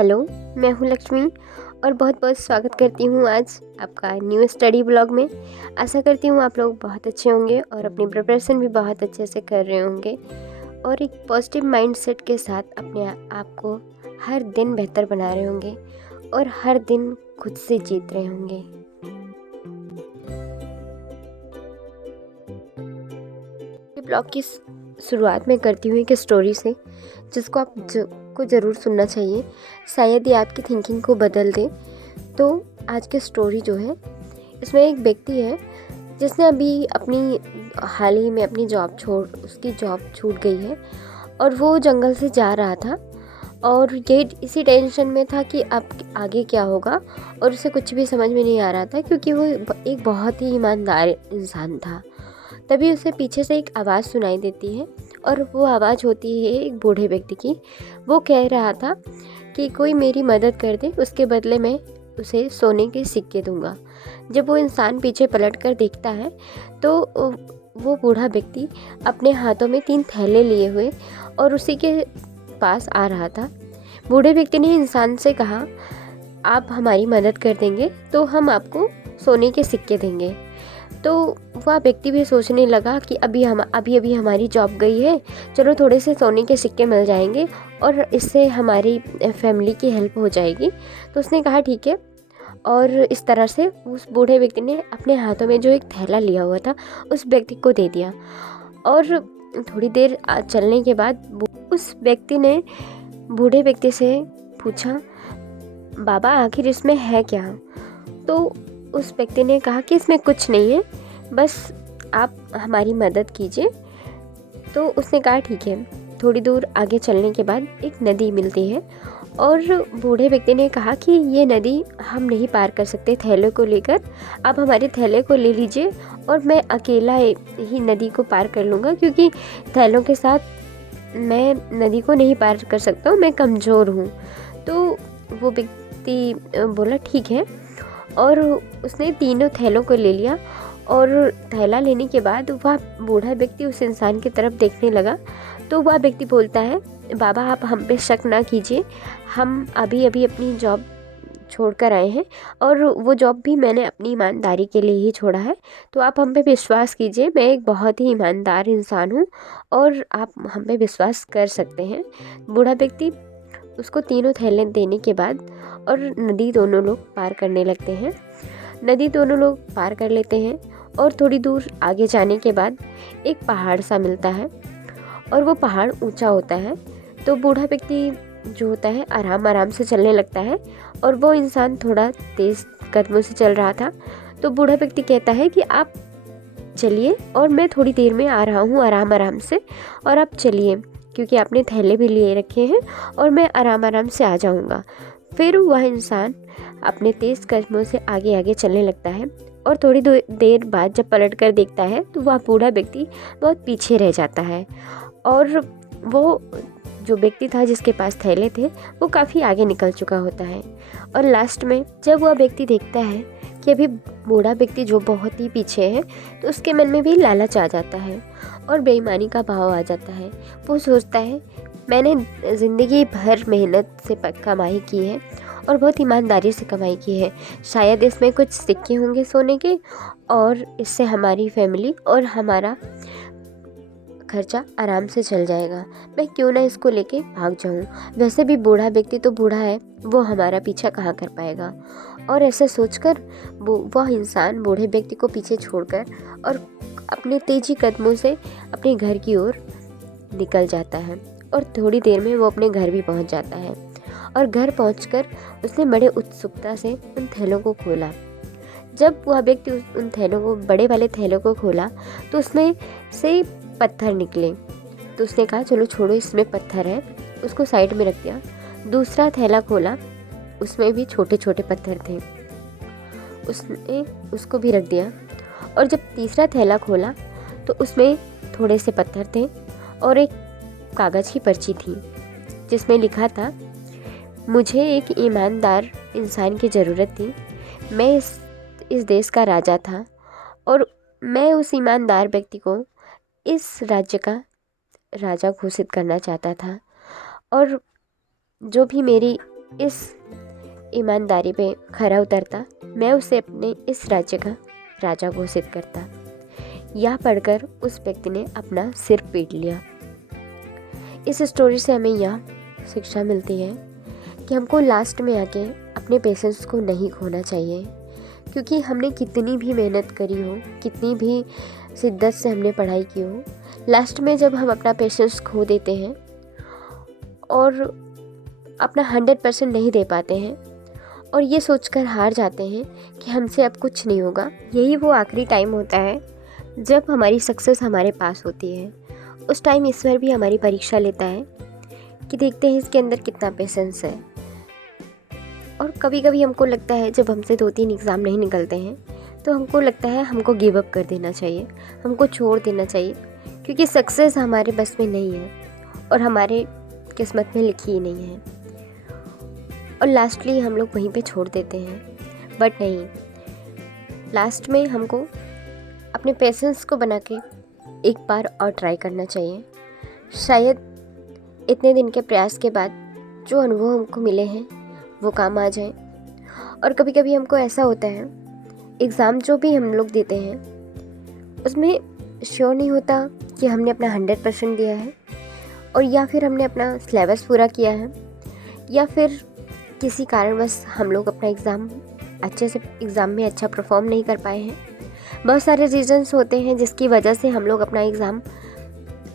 Hello, मैं हूँ लक्ष्मी और बहुत बहुत स्वागत करती हूँ आज आपका न्यू स्टडी ब्लॉग में। आशा करती हूँ आप लोग बहुत अच्छे होंगे और अपनी प्रिपरेशन भी बहुत अच्छे से कर रहे होंगे और एक पॉजिटिव माइंडसेट के साथ अपने आप को हर दिन बेहतर बना रहे होंगे और हर दिन खुद से जीत रहे होंगे। ब्लॉग की शुरुआत में करती हूँ एक स्टोरी से जिसको आपको ज़रूर सुनना चाहिए, शायद ये आपकी थिंकिंग को बदल दे। तो आज की स्टोरी जो है, इसमें एक व्यक्ति है जिसने अभी अपनी हाल ही में अपनी उसकी जॉब छूट गई है और वो जंगल से जा रहा था और ये इसी टेंशन में था कि अब आगे क्या होगा और उसे कुछ भी समझ में नहीं आ रहा था क्योंकि वो एक बहुत ही ईमानदार इंसान था। तभी उसे पीछे से एक आवाज़ सुनाई देती है और वो आवाज़ होती है एक बूढ़े व्यक्ति की। वो कह रहा था कि कोई मेरी मदद कर दे, उसके बदले मैं उसे सोने के सिक्के दूंगा। जब वो इंसान पीछे पलट कर देखता है तो वो बूढ़ा व्यक्ति अपने हाथों में 3 थैले लिए हुए और उसी के पास आ रहा था। बूढ़े व्यक्ति ने इंसान से कहा, आप हमारी मदद कर देंगे तो हम आपको सोने के सिक्के देंगे। तो वह व्यक्ति भी सोचने लगा कि अभी हमारी जॉब गई है, चलो थोड़े से सोने के सिक्के मिल जाएंगे और इससे हमारी फैमिली की हेल्प हो जाएगी। तो उसने कहा ठीक है, और इस तरह से उस बूढ़े व्यक्ति ने अपने हाथों में जो एक थैला लिया हुआ था उस व्यक्ति को दे दिया। और थोड़ी देर चलने के बाद उस व्यक्ति ने बूढ़े व्यक्ति से पूछा, बाबा आखिर इसमें है क्या? तो उस व्यक्ति ने कहा कि इसमें कुछ नहीं है, बस आप हमारी मदद कीजिए। तो उसने कहा ठीक है। थोड़ी दूर आगे चलने के बाद एक नदी मिलती है और बूढ़े व्यक्ति ने कहा कि ये नदी हम नहीं पार कर सकते थैले को लेकर, आप हमारे थैले को ले लीजिए और मैं अकेला ही नदी को पार कर लूँगा क्योंकि थैलों के साथ मैं नदी को नहीं पार कर सकता हूँ, मैं कमज़ोर हूँ। तो वो व्यक्ति बोला ठीक है और उसने तीनों थैलों को ले लिया। और थैला लेने के बाद वह बूढ़ा व्यक्ति उस इंसान की तरफ देखने लगा। तो वह व्यक्ति बोलता है, बाबा आप हम पे शक ना कीजिए, हम अभी अभी अपनी जॉब छोड़ कर आए हैं और वो जॉब भी मैंने अपनी ईमानदारी के लिए ही छोड़ा है, तो आप हम पे विश्वास कीजिए, मैं एक बहुत ही ईमानदार इंसान हूँ और आप हम पे विश्वास कर सकते हैं। बूढ़ा व्यक्ति उसको तीनों थैले देने के बाद और नदी दोनों लोग पार करने लगते हैं। नदी दोनों लोग पार कर लेते हैं और थोड़ी दूर आगे जाने के बाद एक पहाड़ सा मिलता है और वो पहाड़ ऊंचा होता है। तो बूढ़ा व्यक्ति जो होता है आराम आराम से चलने लगता है और वो इंसान थोड़ा तेज़ कदमों से चल रहा था। तो बूढ़ा व्यक्ति कहता है कि आप चलिए और मैं थोड़ी देर में आ रहा हूँ आराम आराम से, और आप चलिए क्योंकि आपने थैले भी लिए रखे हैं और मैं आराम आराम से आ जाऊँगा। फिर वह इंसान अपने तेज़ कदमों से आगे आगे चलने लगता है और थोड़ी देर बाद जब पलट कर देखता है तो वह बूढ़ा व्यक्ति बहुत पीछे रह जाता है और वो जो व्यक्ति था जिसके पास थैले थे वो काफ़ी आगे निकल चुका होता है। और लास्ट में जब वह व्यक्ति देखता है कि अभी बूढ़ा व्यक्ति जो बहुत ही पीछे है, तो उसके मन में भी लालच आ जाता है और बेईमानी का भाव आ जाता है। वो सोचता है मैंने ज़िंदगी भर मेहनत से कमाई की है और बहुत ईमानदारी से कमाई की है, शायद इसमें कुछ सिक्के होंगे सोने के और इससे हमारी फैमिली और हमारा खर्चा आराम से चल जाएगा, मैं क्यों ना इसको लेके भाग जाऊं। वैसे भी बूढ़ा व्यक्ति तो बूढ़ा है, वो हमारा पीछा कहाँ कर पाएगा। और ऐसा सोचकर वह इंसान बूढ़े व्यक्ति को पीछे छोड़कर और अपने तेजी कदमों से अपने घर की ओर निकल जाता है और थोड़ी देर में वो अपने घर भी पहुंच जाता है। और घर पहुंचकर उसने बड़े उत्सुकता से उन थैलों को खोला। जब वह व्यक्ति उन थैलों को, बड़े वाले थैलों को खोला तो उसमें से पत्थर निकले। तो उसने कहा चलो छोड़ो, इसमें पत्थर है, उसको साइड में रख दिया। दूसरा थैला खोला, उसमें भी छोटे छोटे पत्थर थे, उसने उसको भी रख दिया। और जब तीसरा थैला खोला तो उसमें थोड़े से पत्थर थे और एक कागज़ की पर्ची थी जिसमें लिखा था, मुझे एक ईमानदार इंसान की ज़रूरत थी, मैं इस देश का राजा था और मैं उस ईमानदार व्यक्ति को इस राज्य का राजा घोषित करना चाहता था, और जो भी मेरी इस ईमानदारी पे खरा उतरता, मैं उसे अपने इस राज्य का राजा घोषित करता। यह पढ़कर उस व्यक्ति ने अपना सिर पीट लिया। इस स्टोरी से हमें यह शिक्षा मिलती है कि हमको लास्ट में आके अपने पेशेंस को नहीं खोना चाहिए, क्योंकि हमने कितनी भी मेहनत करी हो, कितनी भी शिद्दत से हमने पढ़ाई की हो, लास्ट में जब हम अपना पेशेंस खो देते हैं और अपना 100% नहीं दे पाते हैं और ये सोचकर हार जाते हैं कि हमसे अब कुछ नहीं होगा, यही वो आखिरी टाइम होता है जब हमारी सक्सेस हमारे पास होती है। उस टाइम ईश्वर भी हमारी परीक्षा लेता है कि देखते हैं इसके अंदर कितना पेशेंस है। और कभी कभी हमको लगता है जब हमसे 2-3 एग्ज़ाम नहीं निकलते हैं तो हमको लगता है हमको गिव अप कर देना चाहिए, हमको छोड़ देना चाहिए, क्योंकि सक्सेस हमारे बस में नहीं है और हमारे किस्मत में लिखी ही नहीं है। और लास्टली हम लोग वहीं पे छोड़ देते हैं, बट नहीं, लास्ट में हमको अपने पेशेंस को बना के एक बार और ट्राई करना चाहिए। शायद इतने दिन के प्रयास के बाद जो अनुभव हमको मिले हैं वो काम आ जाए। और कभी कभी हमको ऐसा होता है, एग्ज़ाम जो भी हम लोग देते हैं उसमें श्योर नहीं होता कि हमने अपना 100% दिया है और या फिर हमने अपना सिलेबस पूरा किया है, या फिर किसी कारणवश हम लोग अपना एग्ज़ाम में अच्छा परफॉर्म नहीं कर पाए हैं। बहुत सारे रीजंस होते हैं जिसकी वजह से हम लोग अपना एग्ज़ाम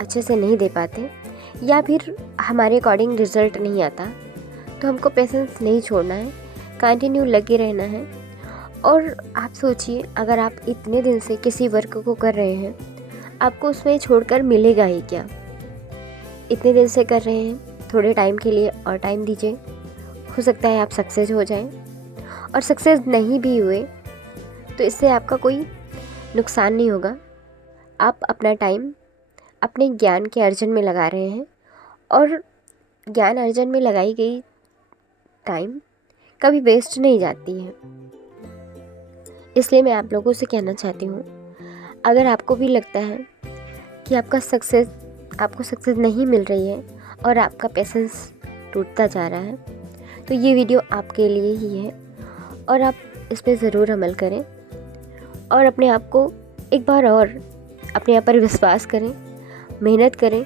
अच्छे से नहीं दे पाते, या फिर हमारे अकॉर्डिंग रिज़ल्ट नहीं आता। तो हमको पेशेंस नहीं छोड़ना है, कंटिन्यू लगे रहना है। और आप सोचिए, अगर आप इतने दिन से किसी वर्क को कर रहे हैं, आपको उसमें छोड़कर मिलेगा ही क्या? इतने दिन से कर रहे हैं, थोड़े टाइम के लिए और टाइम दीजिए, हो सकता है आप सक्सेस हो जाएं। और सक्सेस नहीं भी हुए तो इससे आपका कोई नुकसान नहीं होगा। आप अपना टाइम अपने ज्ञान के अर्जन में लगा रहे हैं और ज्ञान अर्जन में लगाई गई टाइम कभी वेस्ट नहीं जाती है। इसलिए मैं आप लोगों से कहना चाहती हूँ, अगर आपको भी लगता है कि आपको सक्सेस नहीं मिल रही है और आपका पेशेंस टूटता जा रहा है, तो ये वीडियो आपके लिए ही है और आप इस पर ज़रूर अमल करें और अपने आप को एक बार और अपने आप पर विश्वास करें, मेहनत करें,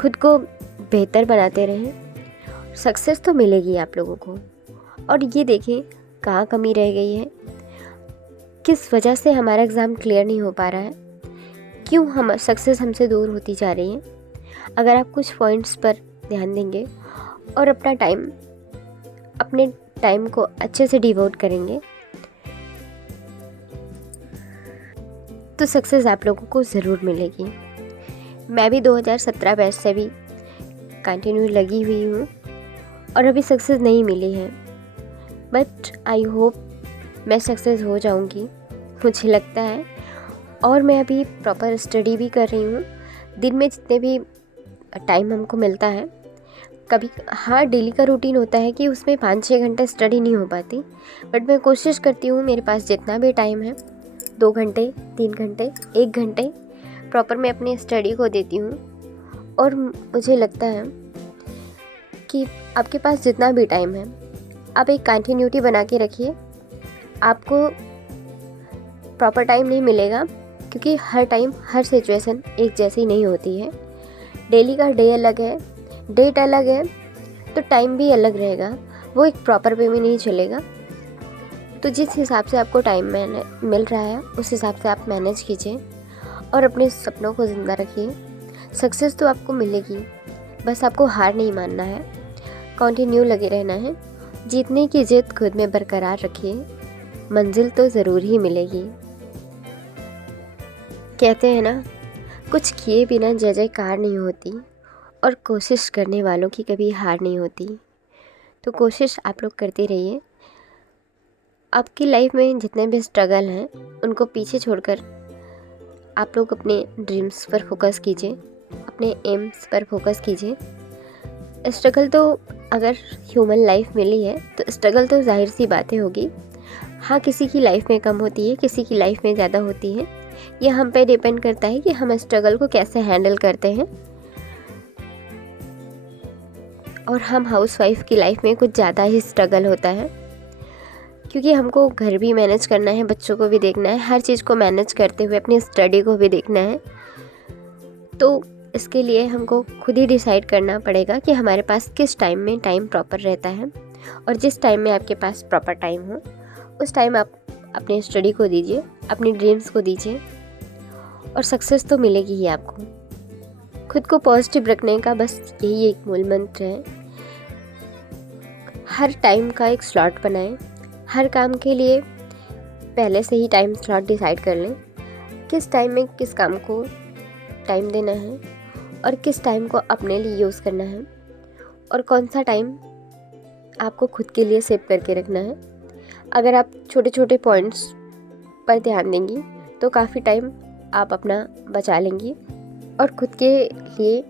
खुद को बेहतर बनाते रहें। सक्सेस तो मिलेगी आप लोगों को। और ये देखें कहाँ कमी रह गई है, किस वजह से हमारा एग्ज़ाम क्लियर नहीं हो पा रहा है, क्यों हम सक्सेस हमसे दूर होती जा रही है। अगर आप कुछ पॉइंट्स पर ध्यान देंगे और अपने टाइम को अच्छे से डिवोट करेंगे तो सक्सेस आप लोगों को ज़रूर मिलेगी। मैं भी 2017 बैच से भी कंटिन्यू लगी हुई हूँ और अभी सक्सेस नहीं मिली है, बट आई होप मैं सक्सेस हो जाऊँगी, मुझे लगता है। और मैं अभी प्रॉपर स्टडी भी कर रही हूँ। दिन में जितने भी टाइम हमको मिलता है, कभी हाँ डेली का रूटीन होता है कि उसमें 5-6 घंटे स्टडी नहीं हो पाती, बट मैं कोशिश करती हूँ मेरे पास जितना भी टाइम है, 2 घंटे, 3 घंटे, 1 घंटे प्रॉपर मैं अपने स्टडी को देती हूँ। और मुझे लगता है कि आपके पास जितना भी टाइम है, आप एक कंटिन्यूटी बना के रखिए। आपको प्रॉपर टाइम नहीं मिलेगा, क्योंकि हर टाइम हर सिचुएशन एक जैसी नहीं होती है। डेली का डे अलग है, डेट अलग है, तो टाइम भी अलग रहेगा, वो एक प्रॉपर वे में नहीं चलेगा। तो जिस हिसाब से आपको टाइम मिल रहा है उस हिसाब से आप मैनेज कीजिए और अपने सपनों को ज़िंदा रखिए। सक्सेस तो आपको मिलेगी, बस आपको हार नहीं मानना है, कंटिन्यू लगे रहना है। जीतने की जिद खुद में बरकरार रखिए, मंजिल तो ज़रूर ही मिलेगी। कहते हैं ना, कुछ किए बिना जय जयकार नहीं होती और कोशिश करने वालों की कभी हार नहीं होती। तो कोशिश आप लोग करते रहिए। आपकी लाइफ में जितने भी स्ट्रगल हैं उनको पीछे छोड़कर आप लोग अपने ड्रीम्स पर फोकस कीजिए, अपने एम्स पर फोकस कीजिए। स्ट्रगल तो अगर ह्यूमन लाइफ मिली है तो स्ट्रगल तो जाहिर सी बातें होगी। हाँ, किसी की लाइफ में कम होती है, किसी की लाइफ में ज़्यादा होती है। यह हम पे डिपेंड करता है कि हम स्ट्रगल को कैसे हैंडल करते हैं। और हम हाउसवाइफ की लाइफ में कुछ ज़्यादा ही स्ट्रगल होता है, क्योंकि हमको घर भी मैनेज करना है, बच्चों को भी देखना है, हर चीज़ को मैनेज करते हुए अपनी स्टडी को भी देखना है। तो इसके लिए हमको खुद ही डिसाइड करना पड़ेगा कि हमारे पास किस टाइम में टाइम प्रॉपर रहता है, और जिस टाइम में आपके पास प्रॉपर टाइम हो उस टाइम आप अपनी स्टडी को दीजिए, अपनी ड्रीम्स को दीजिए, और सक्सेस तो मिलेगी ही आपको। खुद को पॉजिटिव रखने का बस यही एक मूल मंत्र है। हर टाइम का एक स्लॉट बनाएं, हर काम के लिए पहले से ही टाइम स्लॉट डिसाइड कर लें, किस टाइम में किस काम को टाइम देना है और किस टाइम को अपने लिए यूज़ करना है, और कौन सा टाइम आपको खुद के लिए सेव करके रखना है। अगर आप छोटे छोटे पॉइंट्स पर ध्यान देंगी तो काफ़ी टाइम आप अपना बचा लेंगी और खुद के लिए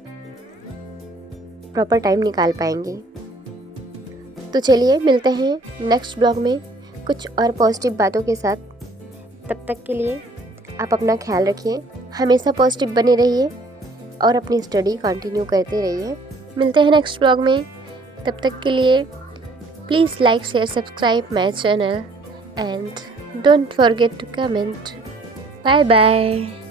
प्रॉपर टाइम निकाल पाएंगे। तो चलिए मिलते हैं नेक्स्ट ब्लॉग में कुछ और पॉजिटिव बातों के साथ। तब तक के लिए आप अपना ख्याल रखिए, हमेशा पॉजिटिव बने रहिए और अपनी स्टडी कंटिन्यू करते रहिए। मिलते हैं नेक्स्ट ब्लॉग में, तब तक के लिए please like, share, subscribe my channel and don't forget to comment. Bye bye.